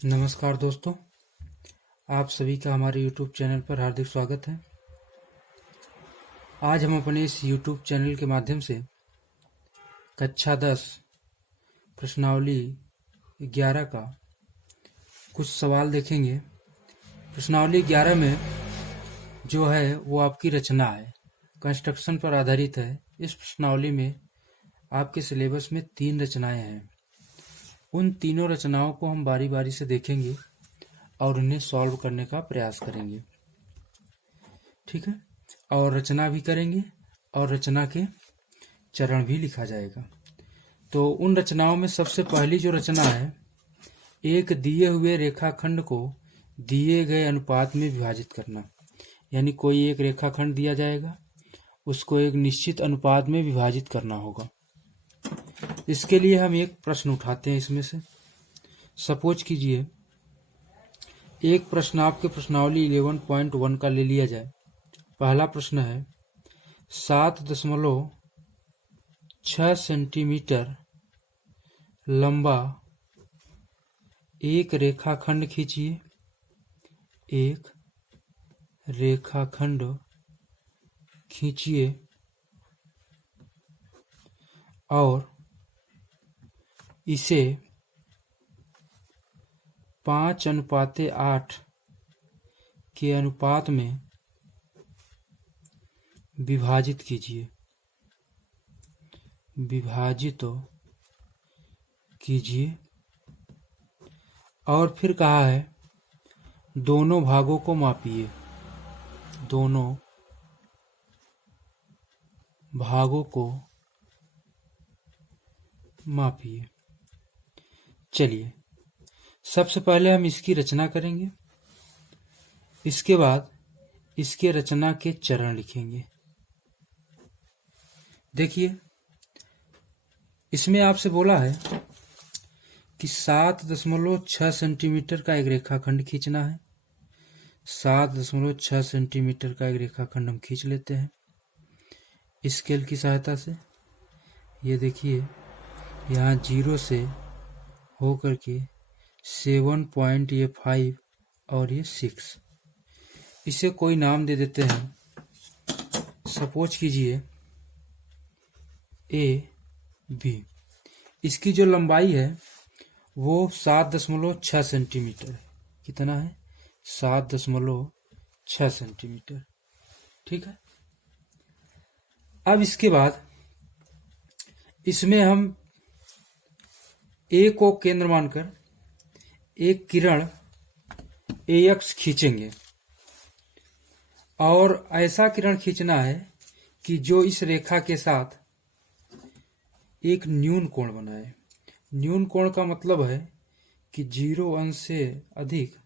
नमस्कार दोस्तों, आप सभी का हमारे YouTube चैनल पर हार्दिक स्वागत है। आज हम अपने इस YouTube चैनल के माध्यम से कक्षा 10 प्रश्नावली 11 का कुछ सवाल देखेंगे। प्रश्नावली 11 में जो है वो आपकी रचना है, कंस्ट्रक्शन पर आधारित है। इस प्रश्नावली में आपके सिलेबस में 3 रचनाएं हैं। उन तीनों रचनाओं को हम बारी बारी से देखेंगे और उन्हें सॉल्व करने का प्रयास करेंगे, ठीक है। और रचना भी करेंगे और रचना के चरण भी लिखा जाएगा। तो उन रचनाओं में सबसे पहली जो रचना है, एक दिए हुए रेखाखंड को दिए गए अनुपात में विभाजित करना। यानी कोई एक रेखाखंड दिया जाएगा, उसको एक निश्चित अनुपात में विभाजित करना होगा। इसके लिए हम एक प्रश्न उठाते हैं। इसमें से सपोज कीजिए एक प्रश्न आपके प्रश्नावली 11.1 का ले लिया जाए। पहला प्रश्न है 7.6 सेंटीमीटर लंबा एक रेखाखंड खींचिए। एक रेखाखंड खींचिए और इसे 5:8 के अनुपात में विभाजित कीजिए। विभाजित कीजिए और फिर कहा है दोनों भागों को मापिए। दोनों भागों को मापिए। चलिए, सबसे पहले हम इसकी रचना करेंगे, इसके बाद इसके रचना के चरण लिखेंगे। देखिए, इसमें आपसे बोला है कि 7.6 सेंटीमीटर का एक रेखाखंड खींचना है। 7.6 सेंटीमीटर का एक रेखाखंड हम खींच लेते हैं स्केल की सहायता से। ये देखिए, यहाँ 0 से होकर के 7.5 और ये 6। इसे कोई नाम दे देते हैं। सपोज कीजिए AB। इसकी जो लंबाई है वो 7.6 सेंटीमीटर है। कितना है? 7.6 सेंटीमीटर, ठीक है। अब इसके बाद इसमें हम A को केंद्र मानकर एक किरण AX खींचेंगे और ऐसा किरण खींचना है कि जो इस रेखा के साथ एक न्यून कोण बनाए। न्यून कोण का मतलब है कि 0 अंश से अधिक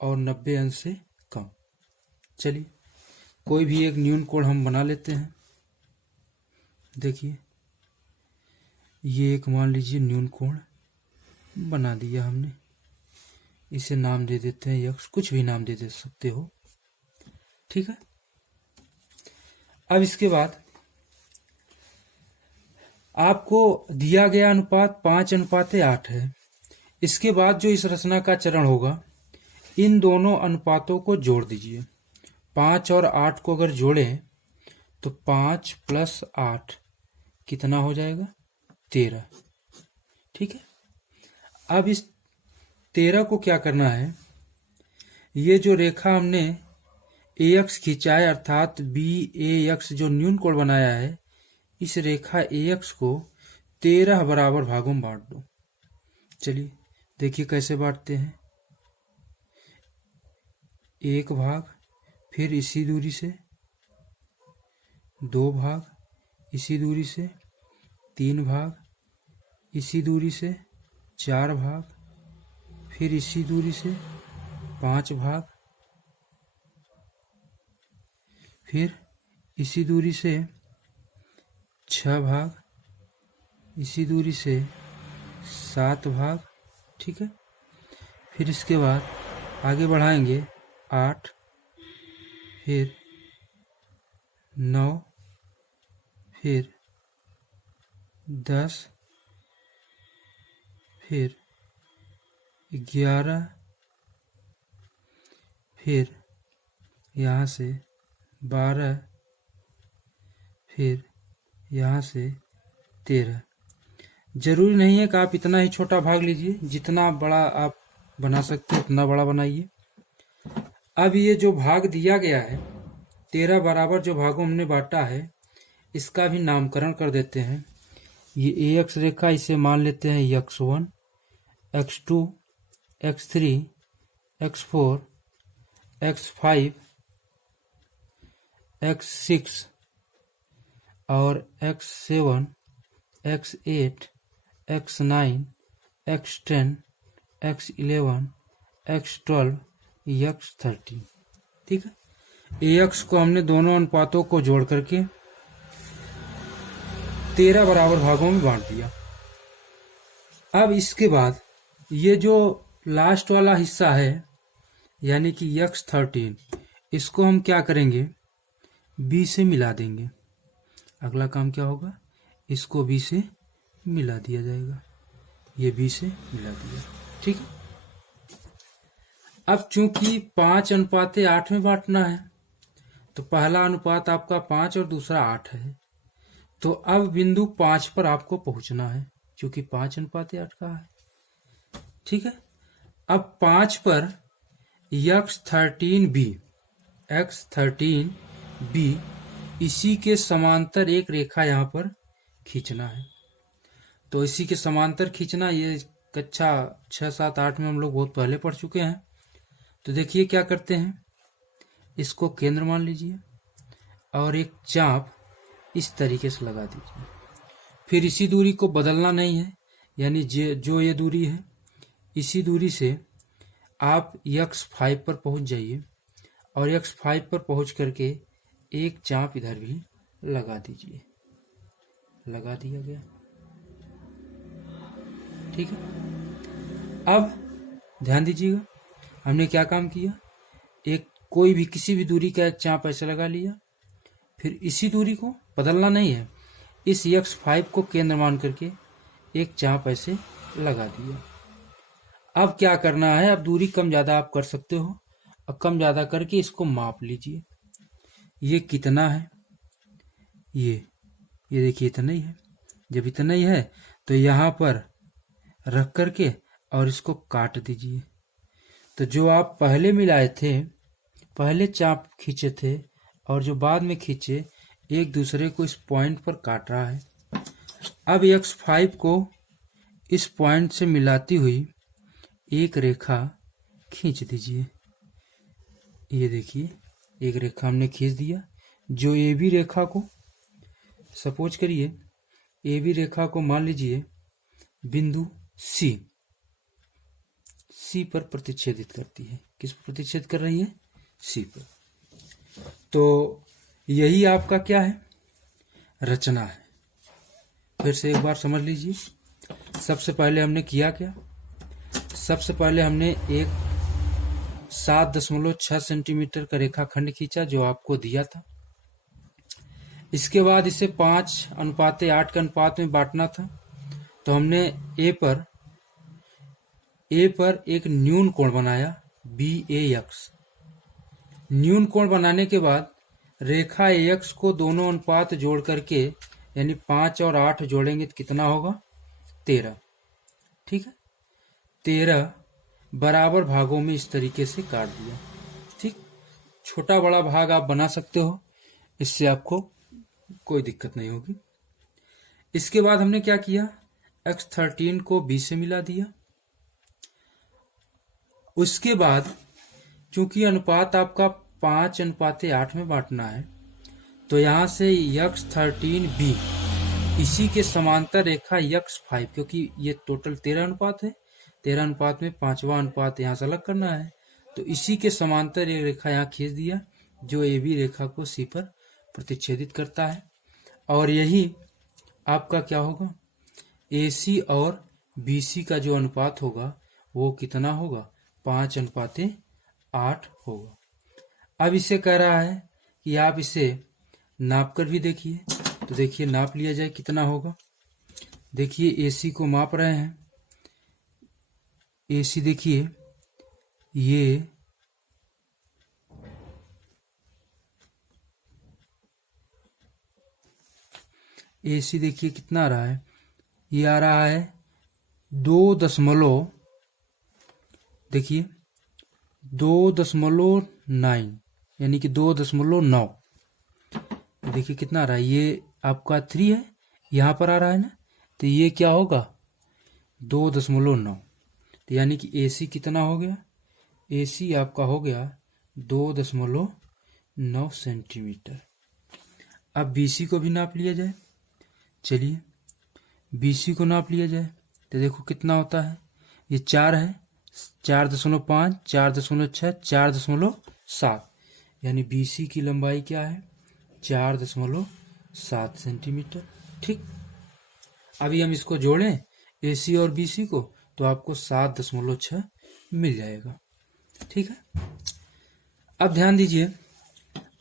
और 90 अंश से कम। चलिए, कोई भी एक न्यून कोण हम बना लेते हैं। देखिए, ये एक मान लीजिए न्यून कोण बना दिया हमने। इसे नाम दे देते हैं x। कुछ भी नाम दे सकते हो, ठीक है। अब इसके बाद आपको दिया गया अनुपात 5:8 है। इसके बाद जो इस रचना का चरण होगा, इन दोनों अनुपातों को जोड़ दीजिए। 5 और 8 को अगर जोड़ें तो 5 + 8 कितना हो जाएगा? 13, ठीक है। अब इस 13 को क्या करना है, ये जो रेखा हमने AX खींचा है, अर्थात BAX जो न्यून कोण बनाया है, इस रेखा AX को 13 बराबर भागों में बांट दो। चलिए देखिए कैसे बांटते हैं। 1 भाग, फिर इसी दूरी से 2 भाग, इसी दूरी से 3 भाग, इसी दूरी से 4 भाग, फिर इसी दूरी से 5 भाग, फिर इसी दूरी से 6 भाग, इसी दूरी से 7 भाग, ठीक है। फिर इसके बाद आगे बढ़ाएंगे 8, फिर 9, फिर 10, फिर 11, फिर यहाँ से 12, फिर यहाँ से 13। जरूरी नहीं है कि आप इतना ही छोटा भाग लीजिए, जितना बड़ा आप बना सकते हैं उतना बड़ा बनाइए। अब ये जो भाग दिया गया है, 13 बराबर जो भागों हमने बांटा है, इसका भी नामकरण कर देते हैं। ये AX रेखा, इसे मान लेते हैं X1, X2, X3, X4, X5, X6 और X7, X8, X9, X10, X11, X12, X13। ठीक है, AX को हमने दोनों अनुपातों को जोड़ करके 13 बराबर भागों में बांट दिया। अब इसके बाद ये जो लास्ट वाला हिस्सा है यानी कि X13, इसको हम क्या करेंगे, B से मिला देंगे। अगला काम क्या होगा, इसको B से मिला दिया जाएगा। ये B से मिला दिया। ठीक है, अब चूंकि 5:8 में बांटना है, तो पहला अनुपात आपका 5 और दूसरा 8 है। तो अब बिंदु 5 पर आपको पहुंचना है, क्योंकि 5:8 का है। ठीक है, अब 5 पर X13B इसी के समांतर एक रेखा यहाँ पर खींचना है। तो इसी के समांतर खींचना, ये कक्षा 6, 7, 8 में हम लोग बहुत पहले पढ़ चुके हैं। तो देखिए क्या करते हैं, इसको केंद्र मान लीजिए और एक चाप इस तरीके से लगा दीजिए। फिर इसी दूरी को बदलना नहीं है, यानी जो ये दूरी है, इसी दूरी से आप X5 पर पहुंच जाइए और X5 पर पहुंच करके एक चाप इधर भी लगा दीजिए। लगा दिया गया। ठीक है, अब ध्यान दीजिएगा, हमने क्या काम किया, एक कोई भी किसी भी दूरी का एक चाप ऐसे लगा लिया, फिर इसी दूरी को बदलना नहीं है, इस X5 को केंद्र मान करके एक चाप ऐसे लगा दिया। अब क्या करना है, अब दूरी कम ज्यादा आप कर सकते हो, और कम ज्यादा करके इसको माप लीजिए। ये कितना है, ये देखिए इतना ही है। जब इतना ही है तो यहाँ पर रख करके और इसको काट दीजिए। तो जो आप पहले मिलाए थे, पहले चाप खींचे थे और जो बाद में खींचे, एक दूसरे को इस पॉइंट पर काट रहा है। अब X5 को इस पॉइंट से मिलाती हुई एक रेखा खींच दीजिए। ये देखिए एक रेखा हमने खींच दिया। जो AB रेखा को, सपोज करिए AB रेखा को मान लीजिए बिंदु C पर प्रतिच्छेदित करती है। किस पर प्रतिच्छेद कर रही है, C पर। तो यही आपका क्या है, रचना है। फिर से एक बार समझ लीजिए। सबसे पहले हमने किया क्या, सबसे पहले हमने एक 7.6 सेंटीमीटर का रेखाखंड खींचा जो आपको दिया था। इसके बाद इसे 5:8 के अनुपात में बांटना था। तो हमने ए पर एक न्यून कोण बनाया BAX। न्यून कोण बनाने के बाद रेखा AX को दोनों अनुपात जोड़ करके, यानी 5 और 8 जोड़ेंगे तो कितना होगा, 13। ठीक है, 13 बराबर भागों में इस तरीके से काट दिया। ठीक, छोटा बड़ा भाग आप बना सकते हो, इससे आपको कोई दिक्कत नहीं होगी। इसके बाद हमने क्या किया, X13 को B से मिला दिया। उसके बाद चूंकि अनुपात आपका 5:8 में बांटना है, तो यहां से X13B इसी के समांतर रेखा X5, क्योंकि ये टोटल 13 अनुपात है, 13 अनुपात में 5वां अनुपात यहां से अलग करना है, तो इसी के समांतर एक रेखा यहाँ खींच दिया जो AB रेखा को C पर प्रतिच्छेदित करता है। और यही आपका क्या होगा, AC और BC का जो अनुपात होगा वो कितना होगा, 5:8 होगा। अब इसे कह रहा है कि आप इसे नाप कर भी देखिए। तो देखिए नाप लिया जाए कितना होगा। देखिए AC को माप रहे हैं। AC देखिए ये AC देखिए कितना आ रहा है, ये आ रहा है 2 देखिए 2.9 यानी कि 2.9। देखिए कितना आ रहा है, ये आपका 3 है, यहाँ पर आ रहा है ना, तो ये क्या होगा 2.9। तो यानी कि AC कितना हो गया, AC आपका हो गया 2.9 सेंटीमीटर। अब BC को भी नाप लिया जाए। चलिए BC को नाप लिया जाए, तो देखो कितना होता है, ये 4 है, 4.5, 4.6, 4.7, यानी BC की लंबाई क्या है 4.7 सेंटीमीटर। ठीक, अभी हम इसको जोड़ें AC और BC को, तो आपको 7.6 मिल जाएगा। ठीक है, अब ध्यान दीजिए,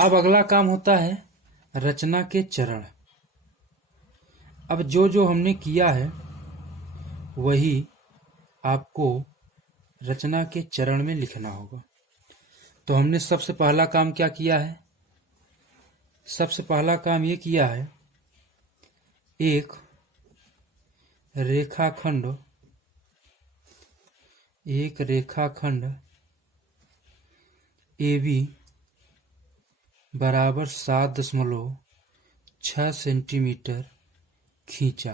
अब अगला काम होता है रचना के चरण। अब जो जो हमने किया है वही आपको रचना के चरण में लिखना होगा। तो हमने सबसे पहला काम क्या किया है, सबसे पहला काम ये किया है, एक रेखाखंड AB बराबर 7.6 सेंटीमीटर खींचा।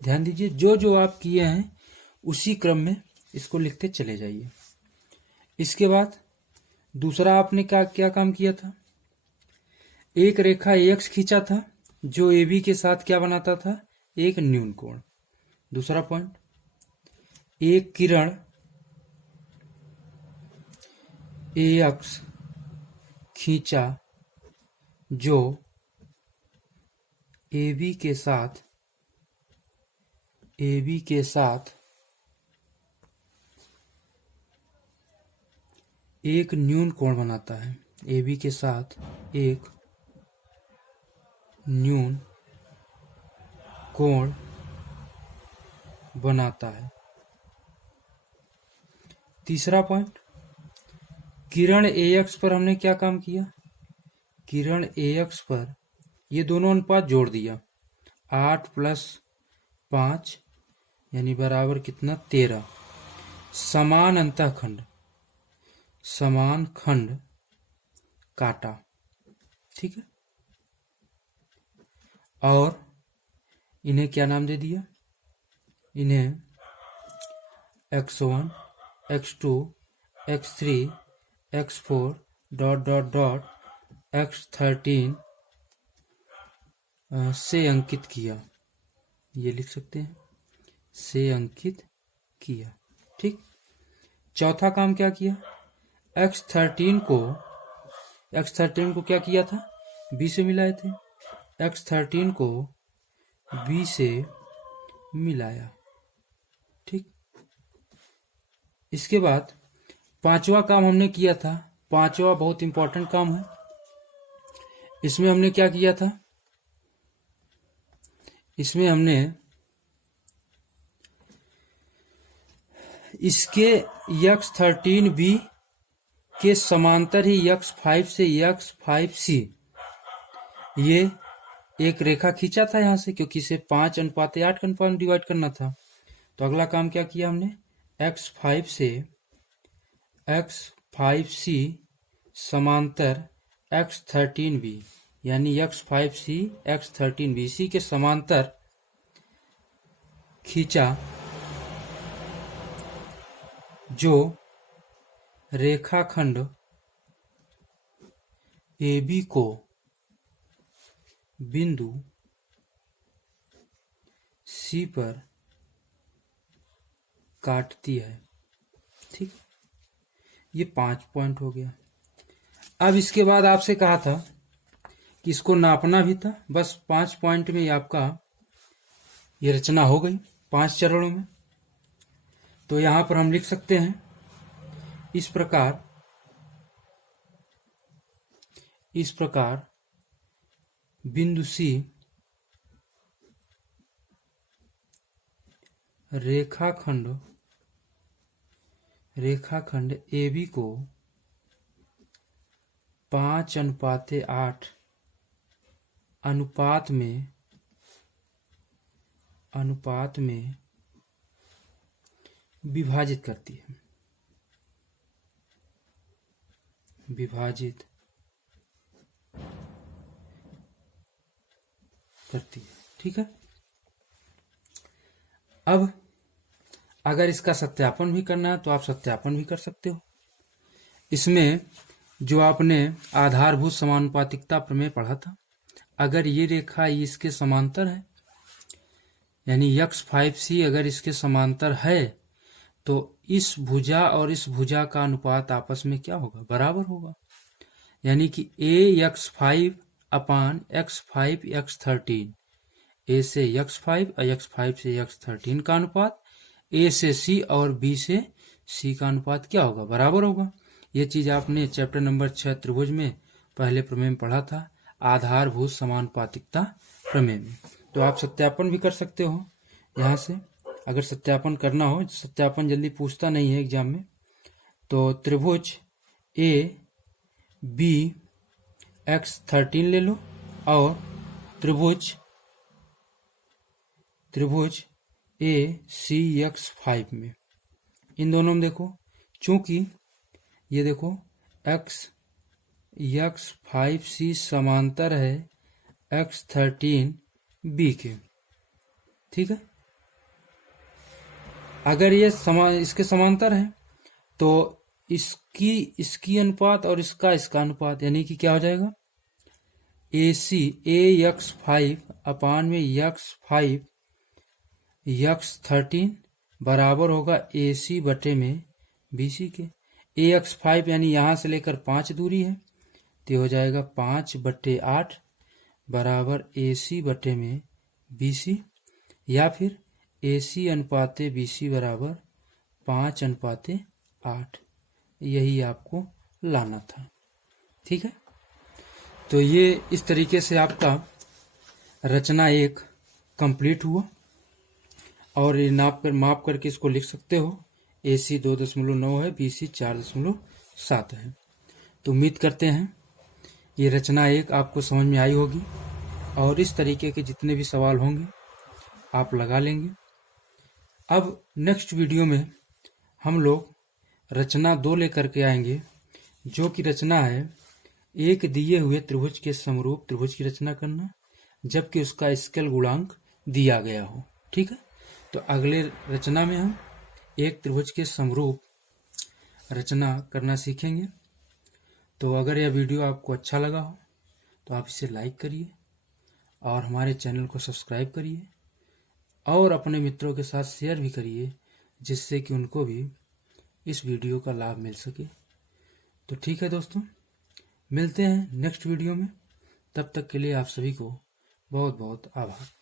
ध्यान दीजिए, जो जो आप किए हैं उसी क्रम में इसको लिखते चले जाइए। इसके बाद दूसरा आपने क्या क्या काम किया था, एक रेखा AX खींचा था जो AB के साथ क्या बनाता था, एक न्यून कोण। दूसरा पॉइंट, एक किरण AX खींचा जो AB के साथ एक न्यून कोण बनाता है, AB के साथ एक न्यून कोण बनाता है। तीसरा पॉइंट, किरण AX पर हमने क्या काम किया, किरण AX पर ये दोनों अनुपात जोड़ दिया, 8 + 5 यानी बराबर कितना 13। समान खंड काटा। ठीक है, और इन्हें क्या नाम दे दिया, इन्हें x1 x2 x3 x4 ... x13 से अंकित किया, ये लिख सकते हैं, से अंकित किया। ठीक, चौथा काम क्या किया, x13 को क्या किया था, B से मिलाए थे, x13 को B से मिलाया। ठीक, इसके बाद पांचवा काम हमने किया था, पांचवा बहुत इंपॉर्टेंट काम है। इसमें हमने क्या किया था, इसमें हमने इसके x13B के समांतर ही x5 से x5C ये एक रेखा खींचा था यहां से, क्योंकि इसे 5:8 के अनुपात में डिवाइड करना था। तो अगला काम क्या किया हमने, x5 से x5C समांतर x13B यानी x5C x13BC के समांतर खींचा, जो रेखाखंड AB को बिंदु C पर काटती है। ठीक, ये 5 पॉइंट हो गया। अब इसके बाद आपसे कहा था कि इसको नापना भी था, बस 5 पॉइंट में आपका ये रचना हो गई 5 चरणों में। तो यहां पर हम लिख सकते हैं इस प्रकार बिंदु C रेखाखंड AB को 5:8 अनुपात में विभाजित करती है, विभाजित करती है। ठीक है। अब अगर इसका सत्यापन भी करना है तो आप सत्यापन भी कर सकते हो। इसमें जो आपने आधारभूत समानुपातिकता प्रमेय पढ़ा था, अगर ये रेखा इसके समांतर है, यानी x5c अगर इसके समांतर है, तो इस भुजा और इस भुजा का अनुपात आपस में क्या होगा? बराबर होगा। यानी कि ax5 upon x5 x13, a से x5 और x5 से x13 का अनुपात a से c और b से c का अनुपात क्या होगा? बराबर होगा। ये चीज आपने चैप्टर नंबर 6 त्रिभुज में पहले प्रमेय में पढ़ा था, आधारभूत समानुपातिकता प्रमेय में। तो आप सत्यापन भी कर सकते हो यहाँ से, अगर सत्यापन करना हो। सत्यापन जल्दी पूछता नहीं है एग्जाम में। तो त्रिभुज ए बी x13 ले लो और त्रिभुज ए सी x5 में, इन दोनों में देखो, चूंकि ये देखो x5c समांतर है x13b के। ठीक है। अगर ये इसके समांतर है तो इसकी अनुपात और इसका अनुपात, यानी कि क्या हो जाएगा? ax5 अपान में x5 x13 बराबर होगा ac बटे में bc के। ax5 यानी यहां से लेकर 5 दूरी है, तो हो जाएगा 5/8 बराबर ac बटे में bc, या फिर ac अनुपाते bc बराबर 5/8। यही आपको लाना था। ठीक है। तो ये इस तरीके से आपका रचना 1 कंप्लीट हुआ, और ये माप करके इसको लिख सकते हो। AC 2.9 है, BC 4.7 है। तो उम्मीद करते हैं ये रचना 1 आपको समझ में आई होगी, और इस तरीके के जितने भी सवाल होंगे आप लगा लेंगे। अब नेक्स्ट वीडियो में हम लोग रचना 2 लेकर के आएंगे, जो कि रचना है एक दिए हुए त्रिभुज के समरूप त्रिभुज की रचना करना, जबकि उसका स्केल गुणांक दिया गया हो। ठीक है। तो अगले रचना में हम एक त्रिभुज के समरूप रचना करना सीखेंगे। तो अगर यह वीडियो आपको अच्छा लगा हो तो आप इसे लाइक करिए और हमारे चैनल को सब्सक्राइब करिए, और अपने मित्रों के साथ शेयर भी करिए, जिससे कि उनको भी इस वीडियो का लाभ मिल सके। तो ठीक है दोस्तों, मिलते हैं नेक्स्ट वीडियो में। तब तक के लिए आप सभी को बहुत बहुत आभार।